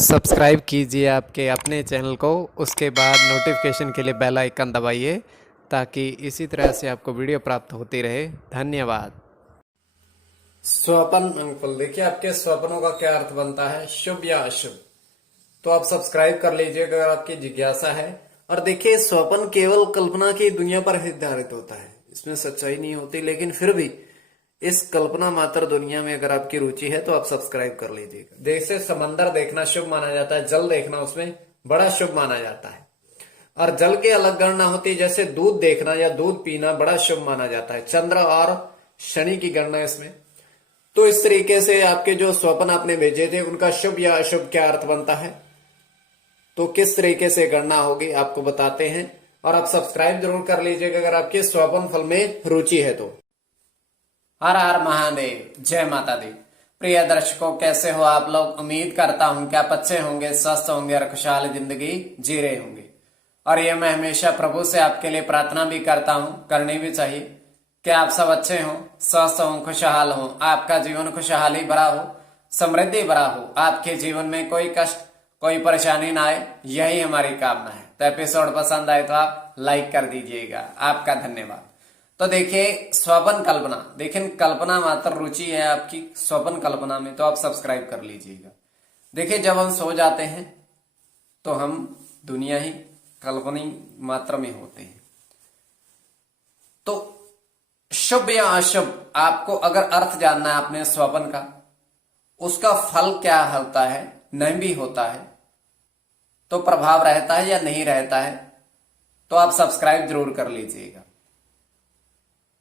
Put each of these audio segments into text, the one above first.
Subscribe कीजिए आपके अपने चैनल को, उसके बाद नोटिफिकेशन के लिए बेल आइकन दबाइए ताकि इसी तरह से आपको वीडियो प्राप्त होती रहे। धन्यवाद। स्वप्न अंकुल, देखिए आपके स्वप्नों का क्या अर्थ बनता है, शुभ या अशुभ। तो आप सब्सक्राइब कर लीजिए अगर आपकी जिज्ञासा है। और देखिए, स्वप्न केवल कल्पना की दुनिया पर निर्धारित होता है, इसमें सच्चाई नहीं होती, लेकिन फिर भी इस कल्पना मात्र दुनिया में अगर आपकी रुचि है तो आप सब्सक्राइब कर लीजिएगा। जैसे समंदर देखना शुभ माना जाता है, जल देखना उसमें बड़ा शुभ माना जाता है। और जल की अलग गणना होती है, जैसे दूध देखना या दूध पीना बड़ा शुभ माना जाता है। चंद्र और शनि की गणना इसमें। तो इस तरीके से आपके जो स्वप्न आपने भेजे थे उनका शुभ या अशुभ क्या अर्थ बनता है, तो किस तरीके से गणना होगी आपको बताते हैं। और आप सब्सक्राइब जरूर कर लीजिएगा अगर आपके स्वप्न फल में रुचि है तो। हर हर महादेव, जय माता दी। प्रिय दर्शकों, कैसे हो आप लोग? उम्मीद करता हूं कि आप अच्छे होंगे, स्वस्थ होंगे और खुशहाल जिंदगी जी रहे होंगे। और ये मैं हमेशा प्रभु से आपके लिए प्रार्थना भी करता हूं, करनी भी चाहिए कि आप सब अच्छे हों, स्वस्थ हों, खुशहाल हों, आपका जीवन खुशहाली भरा हो, समृद्धि भरा हो, आपके जीवन में कोई कष्ट कोई परेशानी ना आए, यही हमारी कामना है। तो एपिसोड पसंद आए तो आप लाइक कर दीजिएगा, आपका धन्यवाद। तो देखिए, स्वप्न कल्पना, देखिए कल्पना मात्र रुचि है आपकी स्वप्न कल्पना में, तो आप सब्सक्राइब कर लीजिएगा। देखिए, जब हम सो जाते हैं तो हम दुनिया ही कल्पनी मात्र में होते हैं। तो शुभ या अशुभ, आपको अगर अर्थ जानना है अपने स्वप्न का, उसका फल क्या होता है, नहीं भी होता है तो प्रभाव रहता है या नहीं रहता है, तो आप सब्सक्राइब जरूर कर लीजिएगा।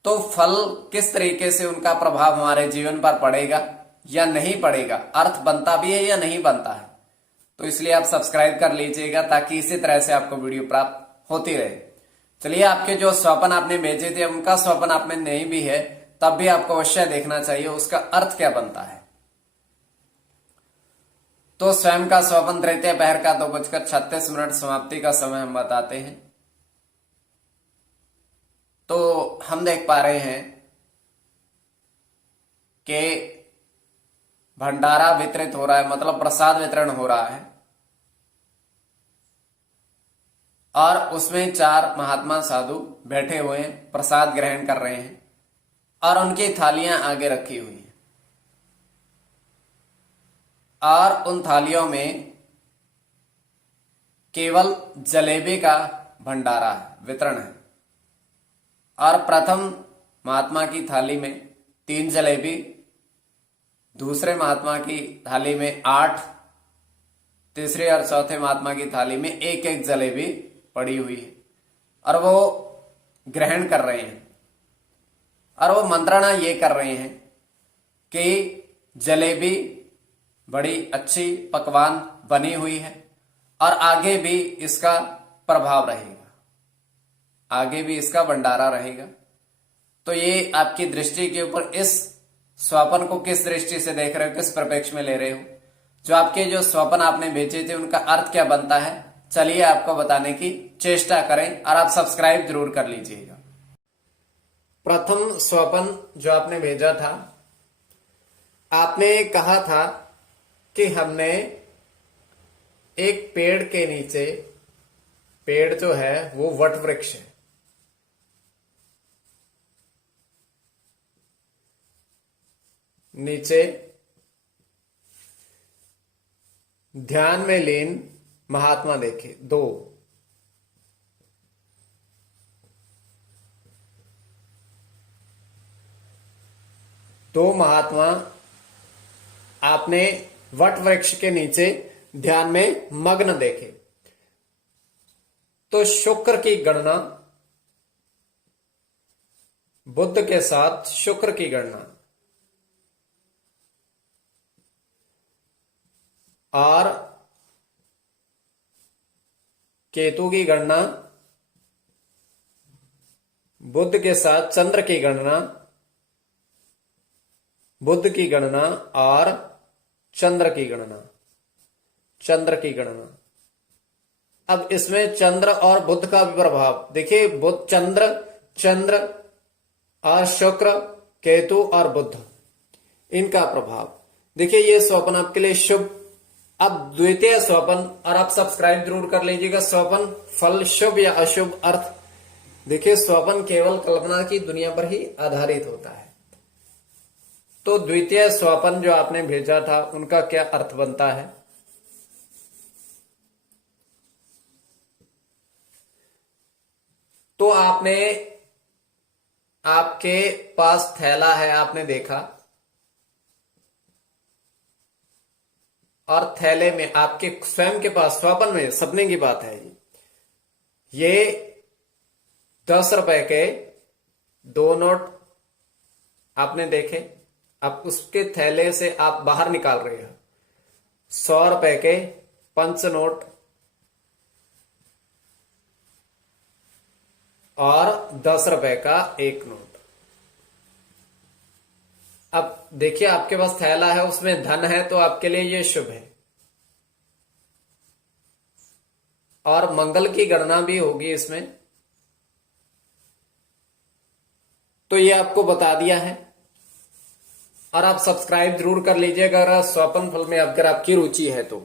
तो फल किस तरीके से उनका प्रभाव हमारे जीवन पर पड़ेगा या नहीं पड़ेगा, अर्थ बनता भी है या नहीं बनता है, तो इसलिए आप सब्सक्राइब कर लीजिएगा ताकि इसी तरह से आपको वीडियो प्राप्त होती रहे। चलिए, आपके जो स्वप्न आपने भेजे थे उनका स्वप्न आप में नहीं भी है तब भी आपको अवश्य देखना चाहिए उसका अर्थ क्या बनता है। तो स्वयं का स्वप्न तृतीय पहर का 2:36 समाप्ति का समय हम बताते हैं। तो हम देख पा रहे हैं कि भंडारा वितरित हो रहा है, मतलब प्रसाद वितरण हो रहा है, और उसमें 4 महात्मा साधु बैठे हुए हैं, प्रसाद ग्रहण कर रहे हैं और उनकी थालियां आगे रखी हुई हैं। और उन थालियों में केवल जलेबी का भंडारा है, वितरण है। और प्रथम महात्मा की थाली में 3 जलेबी, दूसरे महात्मा की थाली में 8, तीसरे और चौथे महात्मा की थाली में 1-1 जलेबी पड़ी हुई है और वो ग्रहण कर रहे हैं। और वो मंत्रणा ये कर रहे हैं कि जलेबी बड़ी अच्छी पकवान बनी हुई है और आगे भी इसका प्रभाव रहेगा, आगे भी इसका भंडारा रहेगा। तो ये आपकी दृष्टि के ऊपर, इस स्वप्न को किस दृष्टि से देख रहे हो, किस परिप्रेक्ष्य में ले रहे हो, जो आपके जो स्वप्न आपने भेजे थे उनका अर्थ क्या बनता है, चलिए आपको बताने की चेष्टा करें और आप सब्सक्राइब जरूर कर लीजिएगा। प्रथम स्वप्न जो आपने भेजा था, आपने कहा था कि हमने एक पेड़ के नीचे, पेड़ जो है वो वट वृक्ष है, नीचे ध्यान में लीन महात्मा देखे, 2 महात्मा आपने वट वृक्ष के नीचे ध्यान में मग्न देखे। तो शुक्र की गणना, बुध के साथ शुक्र की गणना और केतु की गणना, बुध के साथ चंद्र की गणना, बुध की गणना और चंद्र की गणना, चंद्र की गणना। अब इसमें चंद्र और बुध का भी प्रभाव देखिए, बुध चंद्र और शुक्र, केतु और बुध, इनका प्रभाव देखिए। ये स्वप्न आपके लिए शुभ अब द्वितीय स्वपन, और आप सब्सक्राइब जरूर कर लीजिएगा, स्वपन फल शुभ या अशुभ अर्थ। देखिए स्वपन केवल कल्पना की दुनिया पर ही आधारित होता है। तो द्वितीय स्वपन जो आपने भेजा था उनका क्या अर्थ बनता है? तो आपने, आपके पास थैला है, आपने देखा, और थैले में आपके स्वयं के पास, स्वप्न में, सपने की बात है ये 10 रुपए के 2 नोट आपने देखे। अब उसके थैले से आप बाहर निकाल रहे हो 100 रुपए के 5 नोट और 10 रुपए का 1 नोट। अब देखिए आपके पास थैला है, उसमें धन है, तो आपके लिए ये शुभ है और मंगल की गणना भी होगी इसमें। तो ये आपको बता दिया है, और आप सब्सक्राइब जरूर कर लीजिएगा अगर स्वपन फल में अगर आपकी रुचि है तो।